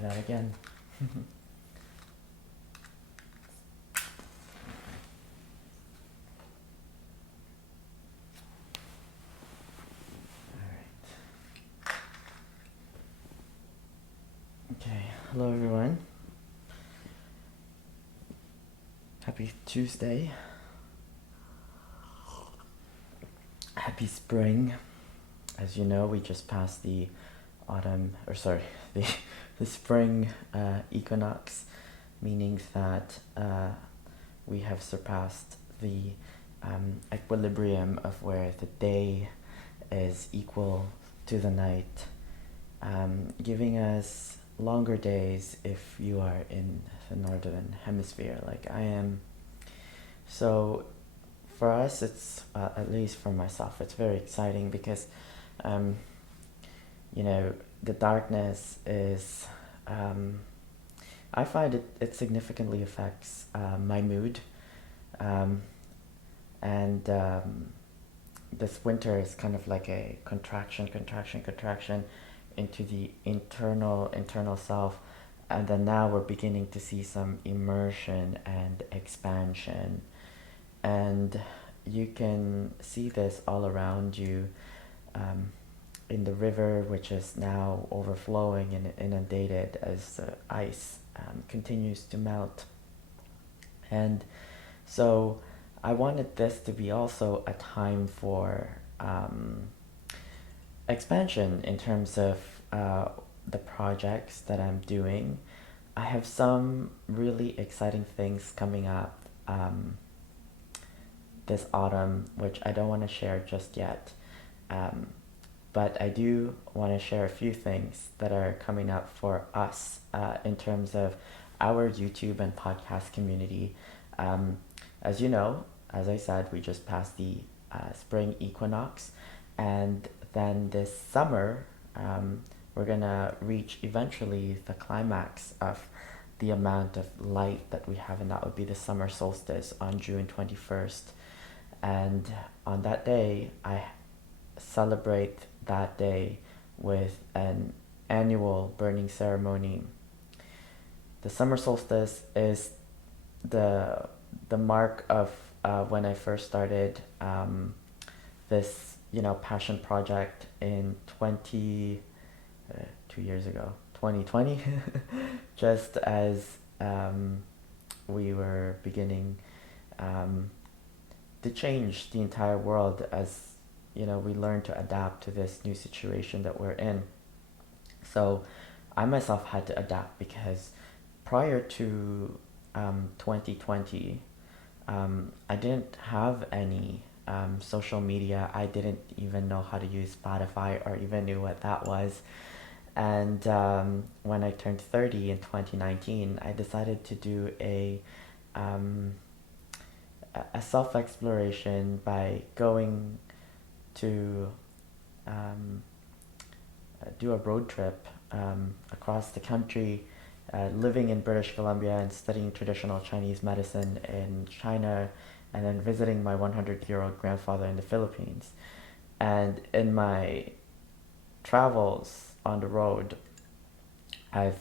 that again. Okay, hello everyone. Happy Tuesday. Happy spring. As you know, we just passed the the, the spring equinox, meaning that we have surpassed the equilibrium of where the day is equal to the night, giving us longer days if you are in the northern hemisphere like I am. So for us, it's at least for myself, it's very exciting because um, the darkness is I find it significantly affects my mood, um, and this winter is kind of like a contraction into the internal self, and then now we're beginning to see some immersion and expansion, and you can see this all around you, um, in the river, which is now overflowing and inundated as the ice continues to melt. And so I wanted this to be also a time for expansion in terms of the projects that I'm doing. I have some really exciting things coming up this autumn, which I don't want to share just yet. Um, but I do want to share a few things that are coming up for us in terms of our YouTube and podcast community. Um, as you know, as I said, we just passed the spring equinox, and then this summer, we're gonna reach eventually the climax of the amount of light that we have, and that would be the summer solstice on June 21st. And on that day, I celebrate that day with an annual burning ceremony. The summer solstice is the mark of when I first started this passion project in 2 years ago, 2020, just as we were beginning to change the entire world, as we learn to adapt to this new situation that we're in. So I myself had to adapt because prior to 2020, I didn't have any social media. I didn't even know how to use Spotify or even knew what that was. And when I turned 30 in 2019, I decided to do um, a self-exploration by going to do a road trip across the country, living in British Columbia and studying traditional Chinese medicine in China, and then visiting my 100-year-old grandfather in the Philippines. And in my travels on the road, I've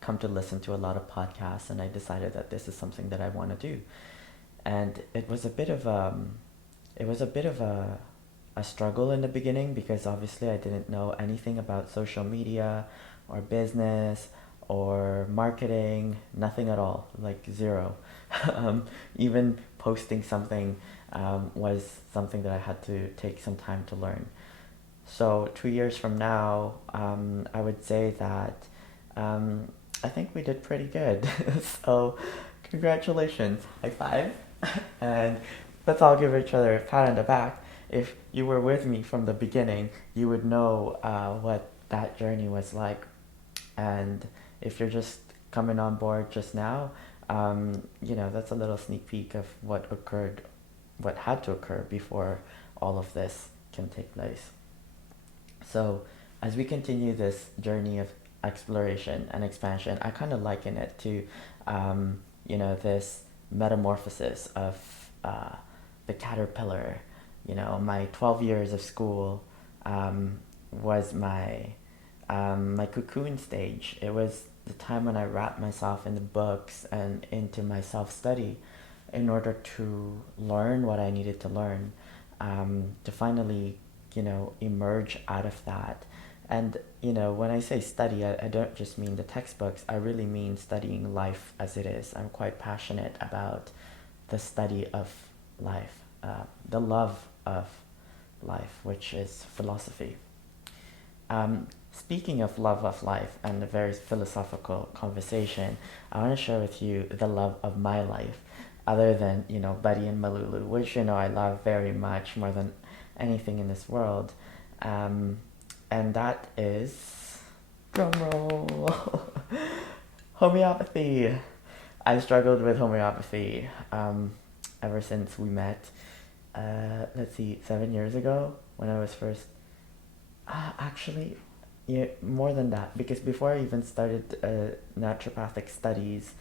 come to listen to a lot of podcasts, and I decided that this is something that I want to do. And it was a bit of a struggle in the beginning, because obviously I didn't know anything about social media or business or marketing, nothing at all, like zero. Even posting something was something that I had to take some time to learn. So 2 years from now, I would say that I think we did pretty good. So congratulations, high five, and let's all give each other a pat on the back. If you were with me from the beginning, you would know what that journey was like. And if you're just coming on board just now, that's a little sneak peek of what occurred, what had to occur before all of this can take place. So, as we continue this journey of exploration and expansion, I kind of liken it to, this metamorphosis of the caterpillar. My 12 years of school was my cocoon stage. It was the time when I wrapped myself in the books and into my self study in order to learn what I needed to learn, to finally, emerge out of that. And, when I say study, I don't just mean the textbooks, I really mean studying life as it is. I'm quite passionate about the study of life, the love of life, which is philosophy. Speaking of love of life and a very philosophical conversation, I want to share with you the love of my life, other than, Buddy and Malulu, which, I love very much more than anything in this world. Um, and that is, drumroll, homeopathy. I struggled with homeopathy ever since we met. Let's see, 7 years ago when I was first. Actually, yeah, more than that, because before I even started naturopathic studies,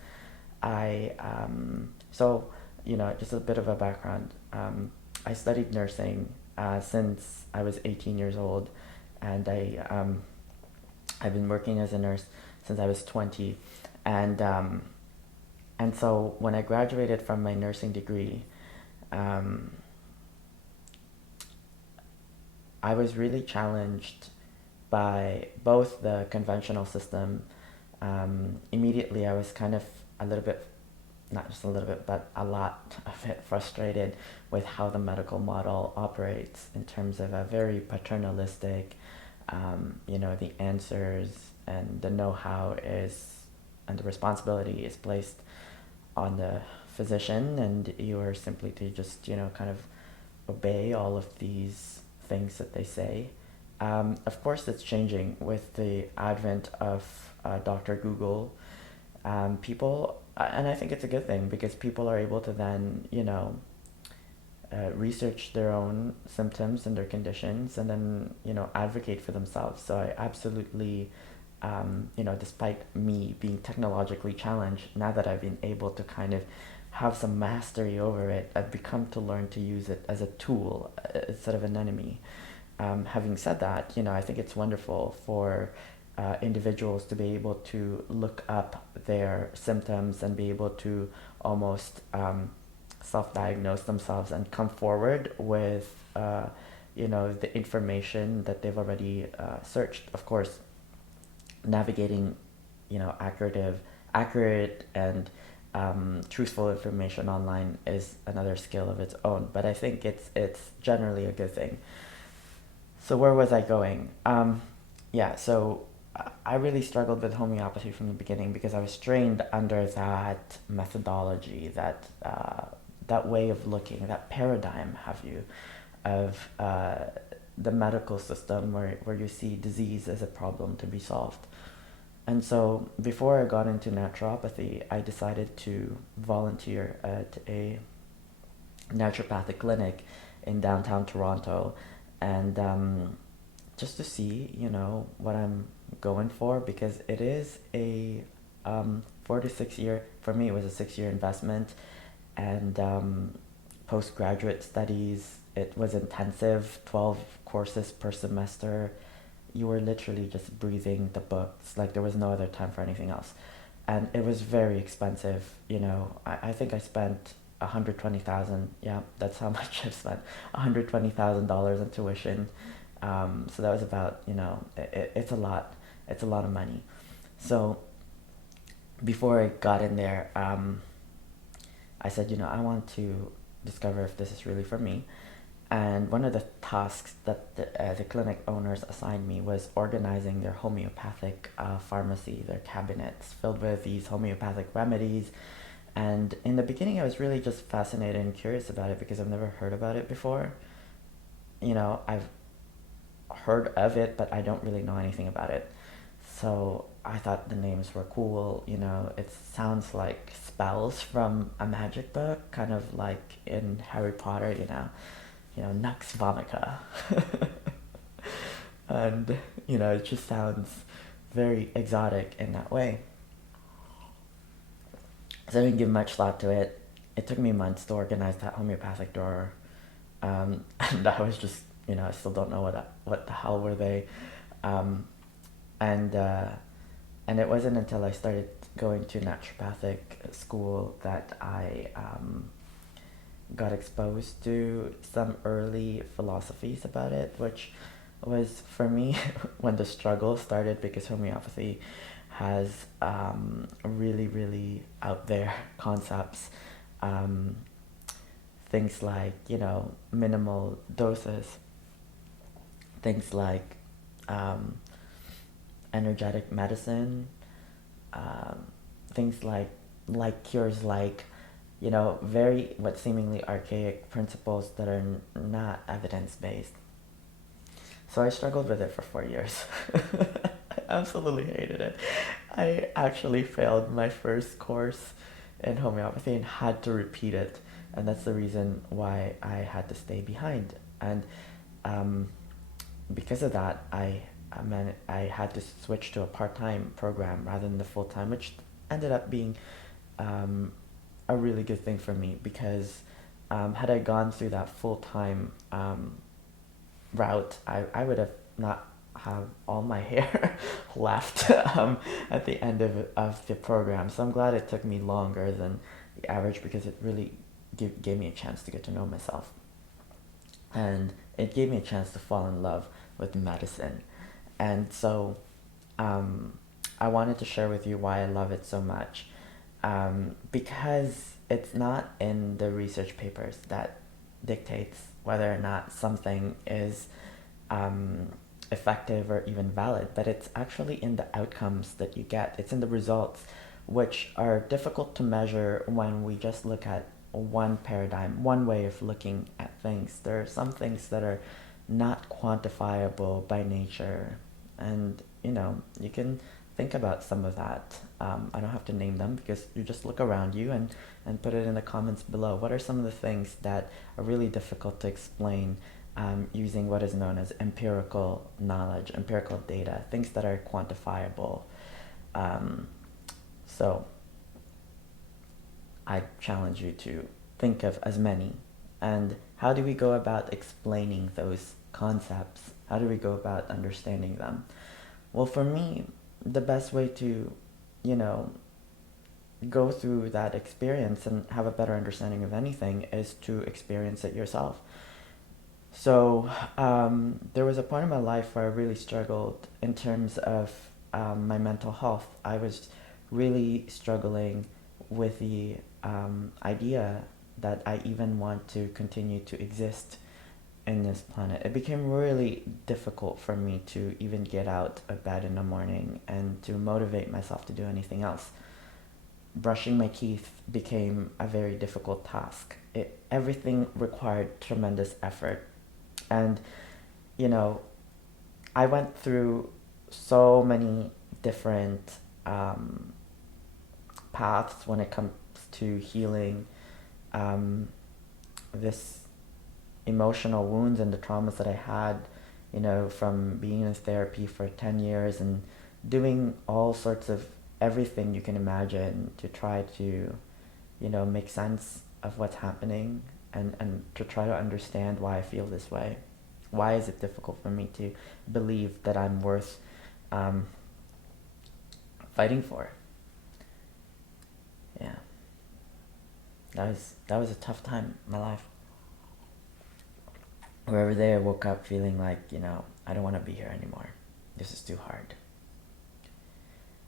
so, just a bit of a background. I studied nursing since I was 18 years old, and I've been working as a nurse since I was 20, and and so when I graduated from my nursing degree, um, I was really challenged by both the conventional system. Immediately, I was kind of a little bit, not just a little bit, but a lot of it frustrated with how the medical model operates in terms of a very paternalistic, the answers and the know-how is, and the responsibility is placed on the physician, and you are simply to just, kind of obey all of these things that they say. Of course, it's changing with the advent of Dr. Google. People, and I think it's a good thing because people are able to then, research their own symptoms and their conditions and then, advocate for themselves. So I absolutely, despite me being technologically challenged, now that I've been able to kind of have some mastery over it, I've become to learn to use it as a tool instead of an enemy. Having said that, I think it's wonderful for individuals to be able to look up their symptoms and be able to almost self-diagnose themselves and come forward with, the information that they've already searched. Of course, navigating, accurate and truthful information online is another skill of its own. But I think it's generally a good thing. So where was I going? Yeah, so I really struggled with homeopathy from the beginning because I was trained under that methodology, that way of looking, that paradigm, have you, of the medical system where you see disease as a problem to be solved. And so before I got into naturopathy, I decided to volunteer at a naturopathic clinic in downtown Toronto, and just to see, what I'm going for, because it is a 4 to 6 year, for me, it was a 6 year investment, and postgraduate studies, it was intensive, 12 courses per semester. You were literally just breathing the books, like there was no other time for anything else. And it was very expensive, I think I spent 120,000. Yeah, that's how much I've spent. $120,000 in tuition. So that was about, it's a lot. It's a lot of money. So before I got in there, I said, I want to discover if this is really for me. And one of the tasks that the clinic owners assigned me was organizing their homeopathic pharmacy, their cabinets filled with these homeopathic remedies. And in the beginning, I was really just fascinated and curious about it because I've never heard about it before. I've heard of it, but I don't really know anything about it. So I thought the names were cool. It sounds like spells from a magic book, kind of like in Harry Potter. Nux vomica, and it just sounds very exotic in that way. So I didn't give much thought to it. It took me months to organize that homeopathic drawer, and I was just, I still don't know what the hell were they, and And it wasn't until I started going to naturopathic school that I got exposed to some early philosophies about it, which was for me when the struggle started, because homeopathy has really, really out there concepts. Um, Things like, minimal doses, things like um, energetic medicine, um, things like cures, like very what seemingly archaic principles that are not evidence based. So I struggled with it for 4 years. I absolutely hated it. I actually failed my first course in homeopathy and had to repeat it, and that's the reason why I had to stay behind. And um, because of that, I had to switch to a part-time program rather than the full-time, which ended up being um, a really good thing for me, because had I gone through that full-time route, I would have not have all my hair left at the end of the program. So I'm glad it took me longer than the average, because it really gave me a chance to get to know myself. And it gave me a chance to fall in love with medicine. And so I wanted to share with you why I love it so much. Because it's not in the research papers that dictates whether or not something is um, effective or even valid, but it's actually in the outcomes that you get. It's in the results, which are difficult to measure when we just look at one paradigm, one way of looking at things. There are some things that are not quantifiable by nature, and you can think about some of that. I don't have to name them, because you just look around you and put it in the comments below. What are some of the things that are really difficult to explain using what is known as empirical knowledge, empirical data, things that are quantifiable? So I challenge you to think of as many. And how do we go about explaining those concepts? How do we go about understanding them? Well, for me, the best way to, you know, go through that experience and have a better understanding of anything is to experience it yourself. So there was a point in my life where I really struggled in terms of my mental health. I was really struggling with the idea that I even want to continue to exist in this planet. It became really difficult for me to even get out of bed in the morning and to motivate myself to do anything else. Brushing my teeth became a very difficult task. Everything required tremendous effort. And, you know, I went through so many different paths when it comes to healing this emotional wounds and the traumas that I had, from being in therapy for 10 years and doing all sorts of everything you can imagine to try to, make sense of what's happening, and to try to understand why I feel this way. Why is it difficult for me to believe that I'm worth fighting for? Yeah. That was a tough time in my life. Where every day I woke up feeling like, I don't want to be here anymore. This is too hard.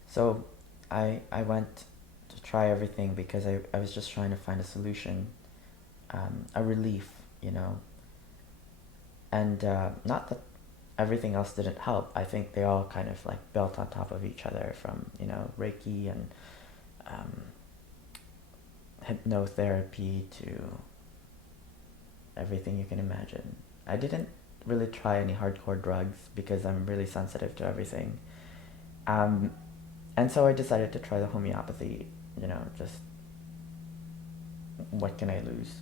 So I went to try everything because I was just trying to find a solution, a relief, And not that everything else didn't help. I think they all kind of like built on top of each other, from, Reiki and hypnotherapy to everything you can imagine. I didn't really try any hardcore drugs because I'm really sensitive to everything. Um, and so I decided to try the homeopathy, just what can I lose?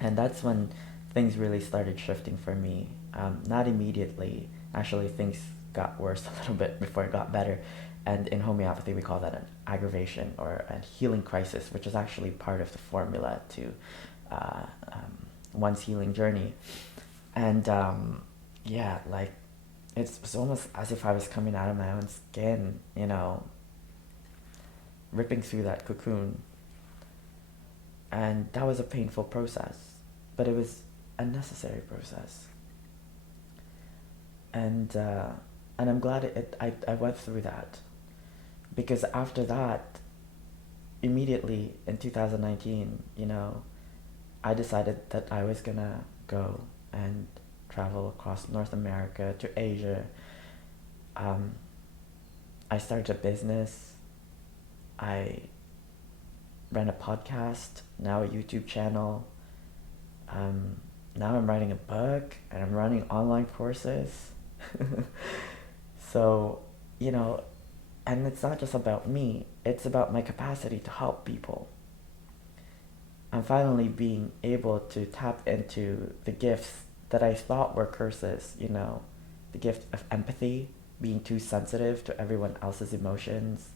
And that's when things really started shifting for me. Not immediately. Actually, things got worse a little bit before it got better. And in homeopathy, we call that an aggravation or a healing crisis, which is actually part of the formula to uh, one's healing journey. And yeah, like it's almost as if I was coming out of my own skin, you know, ripping through that cocoon. And that was a painful process, but it was a necessary process. And I'm glad I went through that, because after that, immediately in 2019, you know, I decided that I was gonna go and travel across North America to Asia. Um, I started a business. I ran a podcast, now a YouTube channel. Now I'm writing a book and I'm running online courses. So, you know, and it's not just about me, it's about my capacity to help people. I'm finally being able to tap into the gifts that I thought were curses, you know, the gift of empathy, being too sensitive to everyone else's emotions,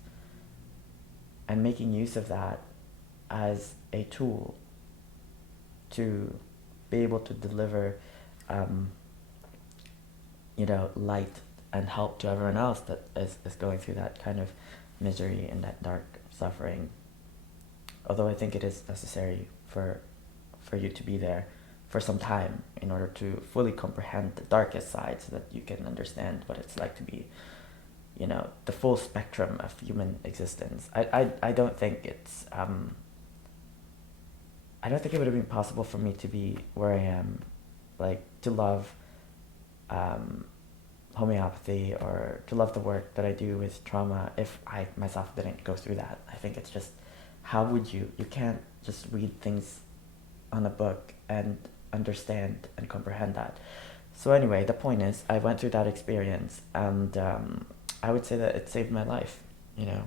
and making use of that as a tool to be able to deliver, um, you know, light and help to everyone else that is going through that kind of misery and that dark suffering. Although I think it is necessary for you to be there for some time in order to fully comprehend the darkest side, so that you can understand what it's like to be, you know, the full spectrum of human existence. I don't think it's I don't think it would have been possible for me to be where I am, like to love um, homeopathy, or to love the work that I do with trauma, if I myself didn't go through that. I think it's just, how would you can't just read things on a book and understand and comprehend that. So anyway, the point is, I went through that experience, and I would say that it saved my life, you know.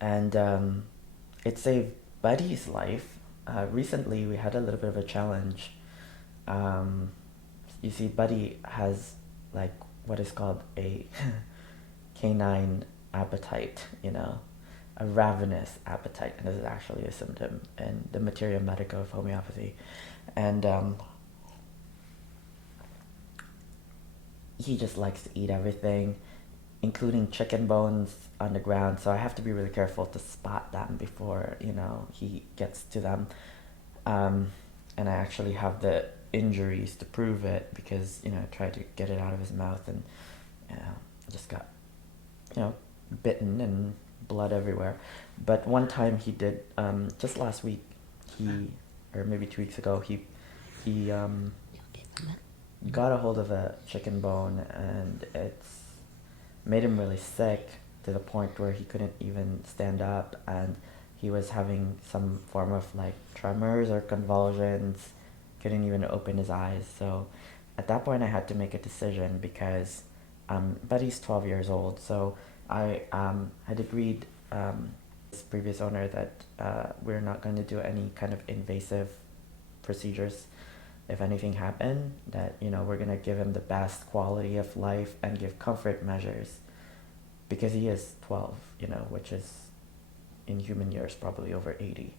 And it saved Buddy's life. Recently, we had a little bit of a challenge. Um, you see, Buddy has like what is called a canine appetite, you know, a ravenous appetite, and this is actually a symptom in the materia medica of homeopathy. And he just likes to eat everything, including chicken bones on the ground. So I have to be really careful to spot them before, you know, he gets to them. Um, and I actually have the injuries to prove it, because, you know, I tried to get it out of his mouth, and you know, just got, you know, bitten and blood everywhere. But one time he did, just last week, or maybe 2 weeks ago, he got a hold of a chicken bone, and it's made him really sick, to the point where he couldn't even stand up, and he was having some form of like tremors or convulsions, couldn't even open his eyes. So at that point I had to make a decision, because Buddy's 12 years old. So I had agreed, his previous owner, that we're not going to do any kind of invasive procedures. If anything happened, that, you know, we're going to give him the best quality of life and give comfort measures, because he is 12, you know, which is in human years probably over 80.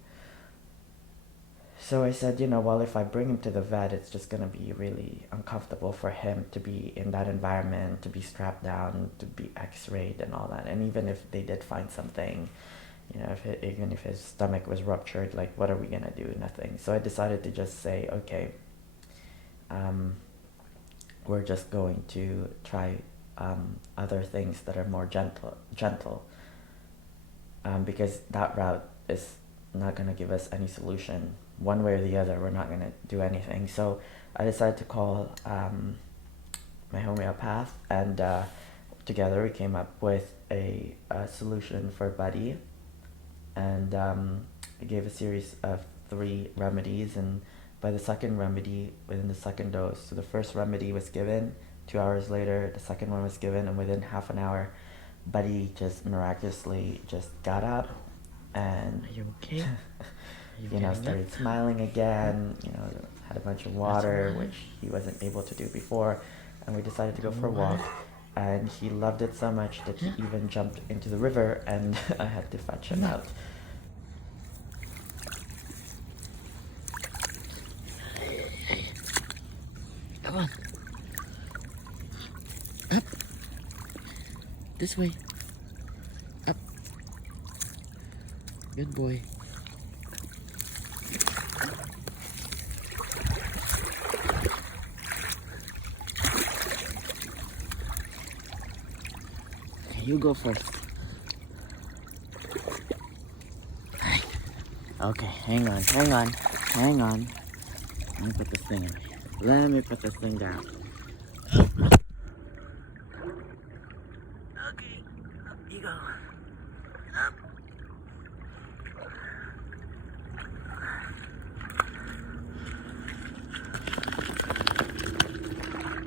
So I said, you know, well, if I bring him to the vet, it's just going to be really uncomfortable for him to be in that environment, to be strapped down, to be x-rayed and all that. And even if they did find something, you know, even if his stomach was ruptured, like, what are we going to do? Nothing. So I decided to just say, okay, we're just going to try other things that are more gentle, because that route is not going to give us any solution. One way or the other, we're not going to do anything. So I decided to call my homeopath, and together we came up with a solution for Buddy, and I gave a series of 3 remedies, and by the second remedy, within the second dose, so the first remedy was given, 2 hours later the second one was given, and within half an hour, Buddy just miraculously just got up and Are you okay? you know, started smiling again, you know, had a bunch of water, which he wasn't able to do before, and we decided to go for a walk, and he loved it so much that he even jumped into the river, and I had to fetch him out. Come on. This way. Up. Good boy. Okay, you go first. Okay, hang on. Let me put this thing in. Let me put this thing down. Okay, up you go. Up.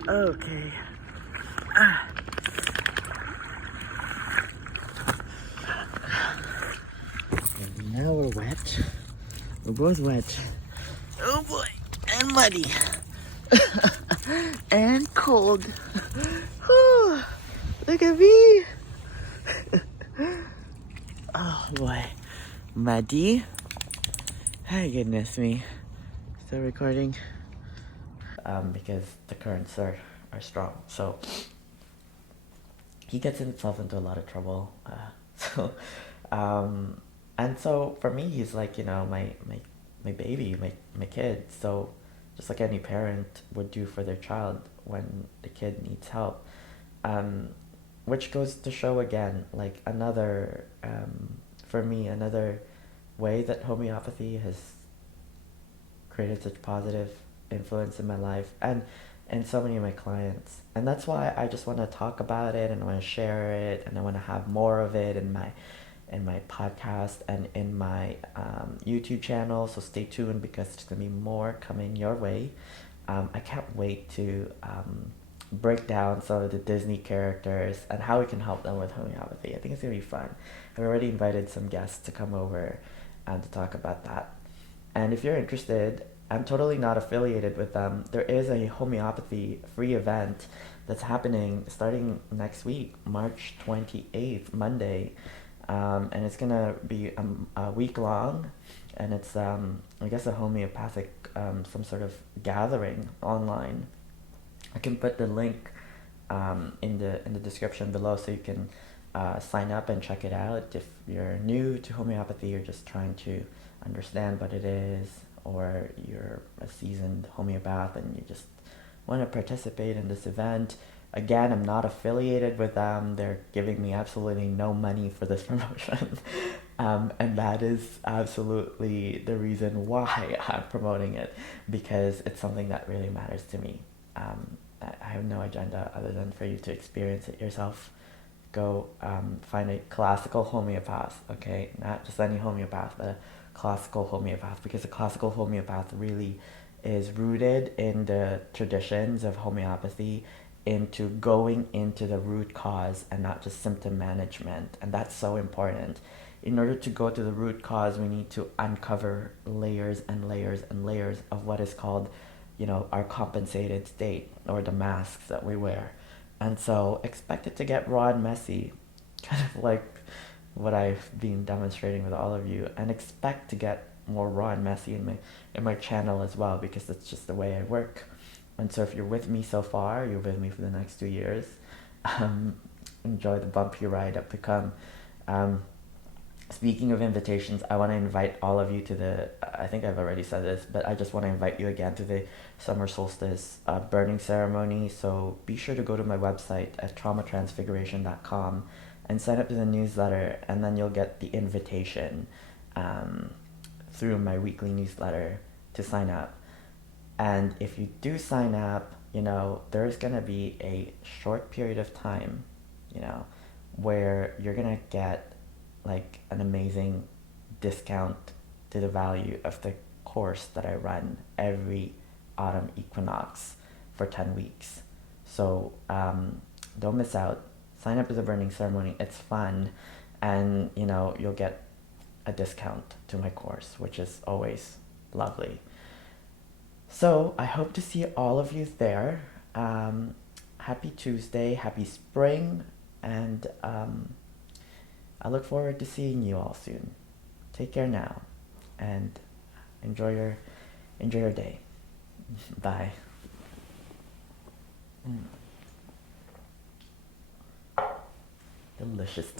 Okay. And now we're wet. We're both wet. Oh boy, and muddy. And cold. Whew. Look at me. Oh boy. Muddy. Hi, goodness me. Still recording? Because the currents are strong. So he gets himself into a lot of trouble. So, and so for me, he's like, my baby, my kid. So just like any parent would do for their child when the kid needs help. Um, which goes to show again, like another, for me, another way that homeopathy has created such positive influence in my life and so many of my clients. And that's why I just want to talk about it and I want to share it and I want to have more of it in my podcast and in my YouTube channel. So stay tuned because there's gonna be more coming your way. I can't wait to break down some of the Disney characters and how we can help them with homeopathy. I think it's gonna be fun. I've already invited some guests to come over and to talk about that. And if you're interested, I'm totally not affiliated with them. There is a homeopathy free event that's happening starting next week, March 28th, Monday. And it's going to be a week long. And it's, I guess, a homeopathic, some sort of gathering online. I can put the link in the description below so you can sign up and check it out if you're new to homeopathy or just trying to understand what it is, or you're a seasoned homeopath and you just want to participate in this event. Again, I'm not affiliated with them. They're giving me absolutely no money for this promotion. And that is absolutely the reason why I'm promoting it, because it's something that really matters to me. I have no agenda other than for you to experience it yourself. Go find a classical homeopath, okay? Not just any homeopath, but a classical homeopath, because a classical homeopath really is rooted in the traditions of homeopathy, into going into the root cause and not just symptom management. And that's so important. In order to go to the root cause, we need to uncover layers and layers and layers of what is called, our compensated state, or the masks that we wear. And so expect it to get raw and messy, kind of like what I've been demonstrating with all of you, and expect to get more raw and messy in my channel as well, because that's just the way I work. And so if you're with me so far, you're with me for the next 2 years. Enjoy the bumpy ride up to come. Speaking of invitations, I want to invite all of you to I think I've already said this, but I just want to invite you again to the summer solstice burning ceremony. So be sure to go to my website at traumatransfiguration.com and sign up to the newsletter, and then you'll get the invitation through my weekly newsletter to sign up. And if you do sign up, there's going to be a short period of time, where you're going to get like an amazing discount to the value of the course that I run every autumn equinox for 10 weeks. So don't miss out. Sign up to the burning ceremony. It's fun. And, you'll get a discount to my course, which is always lovely. So I hope to see all of you there. Happy Tuesday, happy spring, and I look forward to seeing you all soon. Take care now, and enjoy your day. Bye. Delicious.